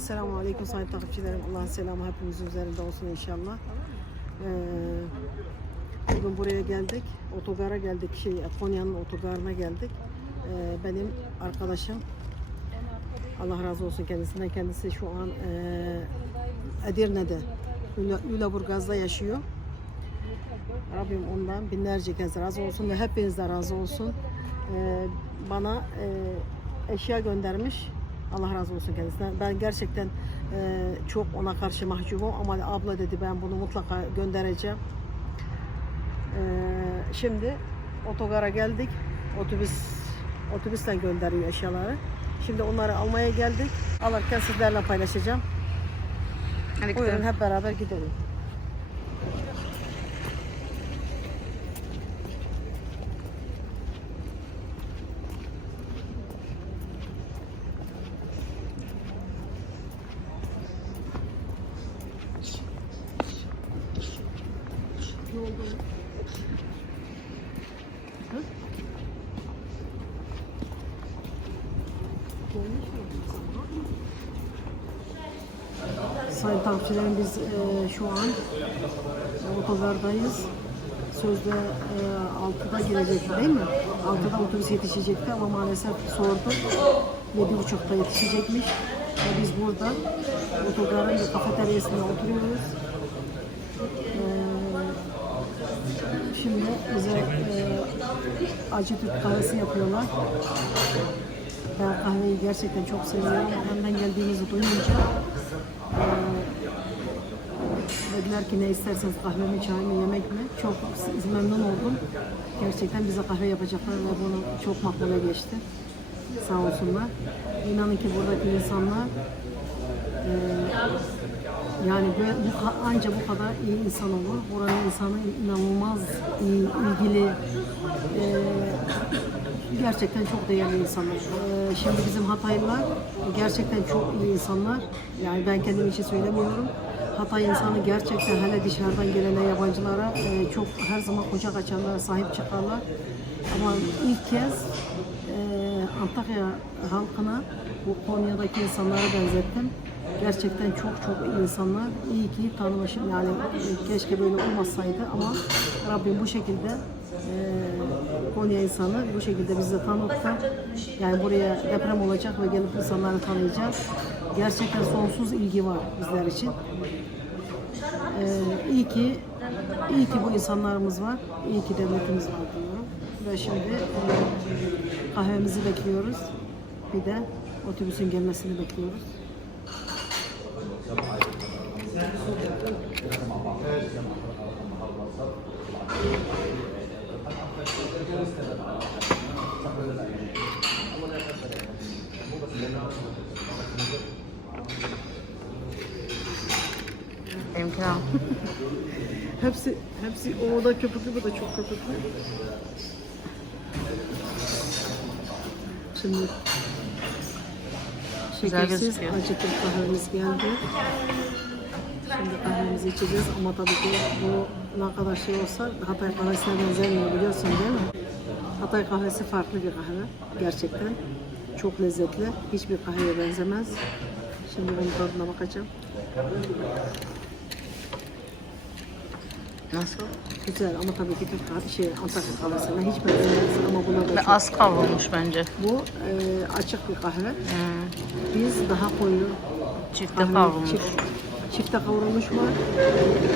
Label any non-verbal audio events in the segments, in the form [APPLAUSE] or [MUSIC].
Esselamu Aleyküm sayın takipçilerim. Allah'ın selamı hepimizin üzerinde olsun inşallah. Ee, bugün buraya geldik. Otogara geldik. Şey, Konya'nın otogarına geldik. Ee, benim arkadaşım Allah razı olsun kendisinden. Kendisi şu an e, Edirne'de. Lüle- Lüleburgaz'da yaşıyor. Rabbim ondan binlerce kez razı olsun ve hepinizden razı olsun. Ee, bana e, eşya göndermiş. Allah razı olsun kendisinden. Ben gerçekten e, çok ona karşı mahcubum ama abla dedi ben bunu mutlaka göndereceğim. Ee, şimdi otogara geldik. Otobüs otobüsten gönderiyor eşyaları. Şimdi onları almaya geldik. Alırken sizlerle paylaşacağım. Hadi Buyurun gidelim. hep beraber gidelim. Ne oldu? Hı? Gelmiş mi? Sayın takipçilerim biz e, şu an otogardayız. Sözde e, 6'da gelecekti değil mi? 6'da otobüs yetişecekti ama maalesef sordum. 7.30'da yetişecekmiş. Ve biz burada otogarın bir kafeteryasında oturuyoruz. E, şimdi bize e, acı Türk kahvesi yapıyorlar. Ben kahveyi gerçekten çok seviyorum. Benden geldiğinizi duyunca dediler ki ne isterseniz kahve mi, çay mı, yemek mi? Çok memnun oldum. Gerçekten bize kahve yapacaklar ve bunu çok makbule geçti. Sağ olsunlar. İnanın ki buradaki insanlar eee, yani bu, ka- anca bu kadar iyi insan olur. Buranın insanı inanılmaz iyi, ilgili, eee, gerçekten çok değerli insanlar. Ee, şimdi bizim Hataylılar gerçekten çok iyi insanlar. Yani ben kendim için söylemiyorum. Hatay insanı gerçekten hele dışarıdan gelene yabancılara e, çok her zaman kucak açarlar, sahip çıkarlar. Ama ilk kez e, Antakya halkına bu Konya'daki insanlara benzettim. Gerçekten çok çok insanlar. İyi ki tanımışım yani e, keşke böyle olmasaydı ama Rabbim bu şekilde e, Konya insanı bu şekilde bize tanıttı. Yani buraya deprem olacak ve gelip insanları tanıyacağız. Gerçekten sonsuz ilgi var bizler için. Ee, iyi ki iyi ki bu insanlarımız var. İyi ki devletimiz var diyorum. Ve şimdi e, kahvemizi bekliyoruz. Bir de otobüsün gelmesini bekliyoruz. Benimkini al. [LAUGHS] Hepsi hepsi o da köpüklü bu da çok köpüklü. Şimdi Güzel şekersiz gözüküyor. acı Türk kahvemiz geldi. Şimdi kahvemizi içeceğiz ama tabii ki bu ne kadar şey olsa Hatay kahvesine benzemiyor biliyorsun değil mi? Hatay kahvesi farklı bir kahve gerçekten. Çok lezzetli. Hiçbir kahveye benzemez. Şimdi bunun tadına bakacağım. Nasıl? Güzel ama tabii ki Türk kahve, şey, Antakya kahvesine hiç benzemez ama buna da Ve çok. az kavrulmuş bence. Bu e, açık bir kahve. Hmm. Biz daha koyu Çifte kahve, kavrulmuş. çift, çifte kavrulmuş var.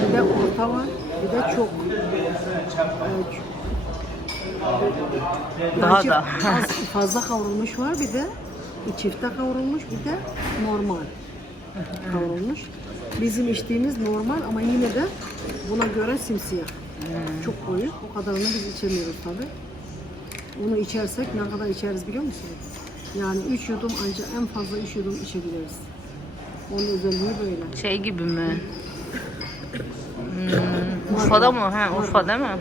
Bir de orta var. Bir de çok. E, Daha da. az, [LAUGHS] fazla kavrulmuş var. Bir de çifte kavrulmuş. Bir de normal kavrulmuş. Bizim içtiğimiz normal ama yine de buna göre simsiyah. Çok koyu. O kadarını biz içemiyoruz tabi. Onu içersek ne kadar içeriz biliyor musunuz? Yani 3 yudum ancak en fazla 3 yudum içebiliriz. Onun özelliği böyle. Şey gibi mi? Hmm. Urfa'da mı? He, Urfa değil mi?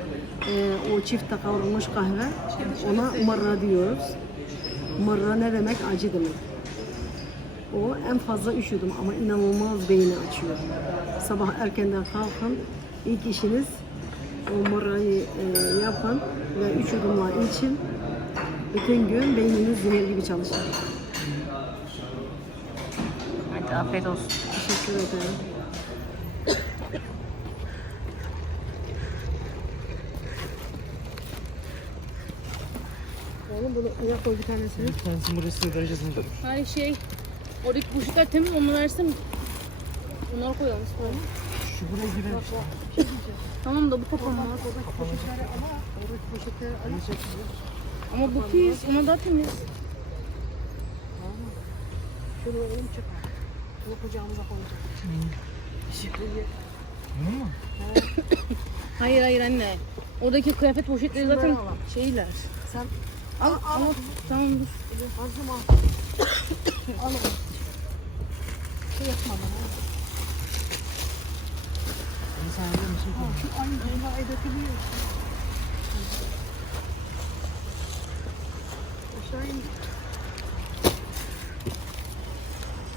Ee, o çifte kavrulmuş kahve ona mırra diyoruz. Mırra ne demek? Acı demek. O en fazla 3 yudum ama inanılmaz beyni açıyor. Sabah erkenden kalkın, ilk işiniz o mırrayı e, yapın ve 3 yudumla için. Bütün gün beyniniz zehir gibi çalışır. Hadi afiyet olsun. Teşekkür ederim. Oğlum bunu oraya koy bir tanesini. Bir tanesini buraya size vereceğiz. Hayır şey, oradaki poşetler temiz onu versem onları koyalım sonra. Şu buraya girer. Tamam da bu kapanmaz. Oradaki poşetleri ama oradaki poşetleri alacak. Ama bu pis, ona da temiz. Şunu oğlum çık. Bunu kucağımıza koyacak. Şimdi Bunu mu? Hayır hayır anne. Oradaki kıyafet poşetleri zaten alalım. şeyler. sen Al, al. Tamam dur. Azım al. Al. Şey yapma bana. Bunu sana bir şey koyayım. Şu aynı bunlar edebiliyor. Aşağı in.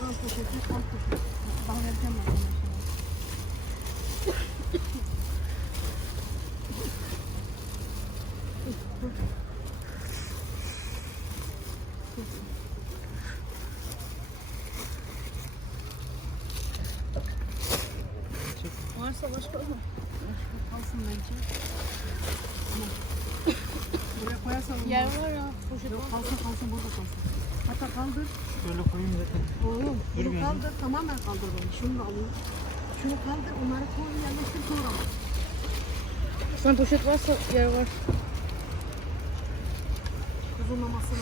Al poşeti, al poşeti. Daha vereceğim ben sana şimdi. Varsa başka mı? Buraya koyarsan Yer var ya. Poşet Yok kalsın kalsın burada kalsın. Hatta kaldır. Şöyle koyayım zaten. Oğlum bunu kaldır tamamen kaldır bunu. Şunu da alayım. Şunu kaldır onları koy yerleştir sonra. Sen poşet varsa yer var. Kuzun mamasını.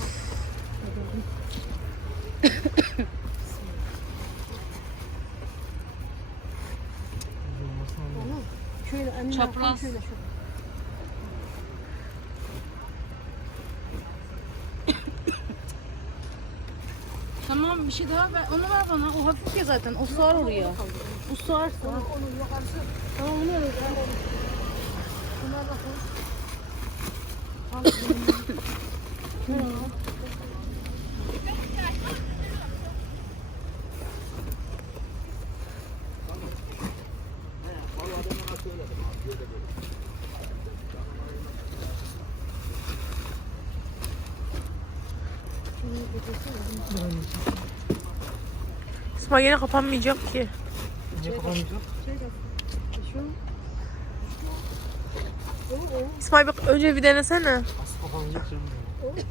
Güzel olmasın ama. Oğlum şöyle eline Çapraz. Tamam bir şey daha ver. Onu ver bana. O hafif ya zaten. O sığar oraya. Bu sığar yukarısı. Tamam onu ver. Bunlar da koy. Al bunu. İsmail yine kapanmayacak ki. Niye o. İsmail bak önce bir denesene. Asıl kapanacak canım. ya.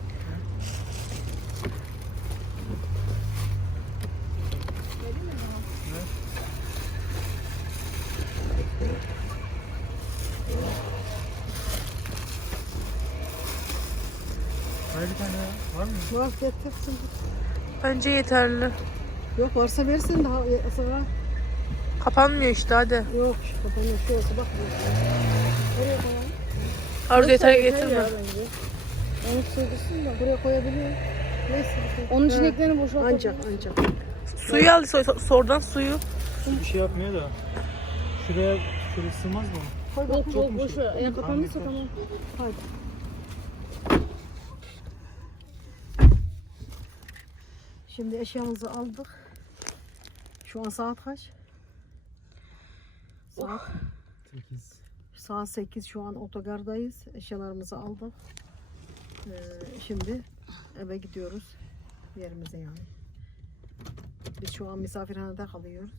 Hayır bir tane. Var mı? Var getirsin. Bence yeterli. Yok varsa versin daha sonra. Kapanmıyor işte hadi. Yok şu kapanıyor. Şu olsa bak. Oraya koyalım. Arzu yeter getirme. ya bence. Onu sığdırsın da. Buraya koyabiliyor. Neyse. Onun Ha, içindekilerini boşalt. Ancak ancak. Suyu al so- sordan suyu. Bir şey yapmıyor da. Şuraya şöyle sığmaz mı? Koy Yok bak. yok boş ver. Eğer kapanmışsa yeter. tamam. Hadi. Şimdi eşyamızı aldık. Şu an saat kaç? Saat, 8. saat 8 şu an otogardayız. Eşyalarımızı aldık. Ee, şimdi eve gidiyoruz. Yerimize yani. Biz şu an misafirhanede kalıyoruz.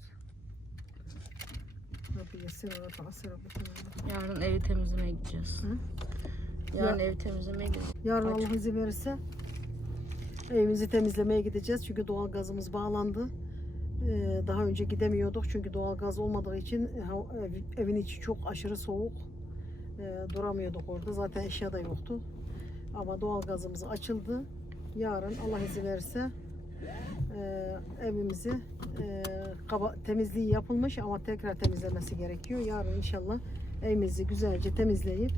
Yarın evi temizlemeye gideceğiz. Hı? Yarın evi temizlemeye gideceğiz. Yarın Allah izin verirse evimizi temizlemeye gideceğiz. Çünkü doğal gazımız bağlandı. Ee, Daha önce gidemiyorduk çünkü doğal gaz olmadığı için e, evin içi çok aşırı soğuk. Ee, Duramıyorduk orada. Zaten eşya da yoktu. Ama doğal gazımız açıldı. Yarın Allah izin verirse e, evimizi e, temizliği yapılmış ama tekrar temizlemesi gerekiyor. Yarın inşallah evimizi güzelce temizleyip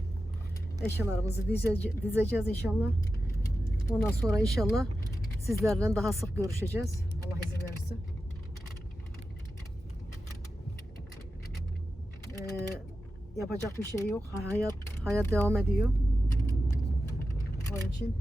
eşyalarımızı dizece- dizeceğiz inşallah. Ondan sonra inşallah sizlerle daha sık görüşeceğiz. Allah izin verirse. Ee, yapacak bir şey yok. Hayat hayat devam ediyor. Onun için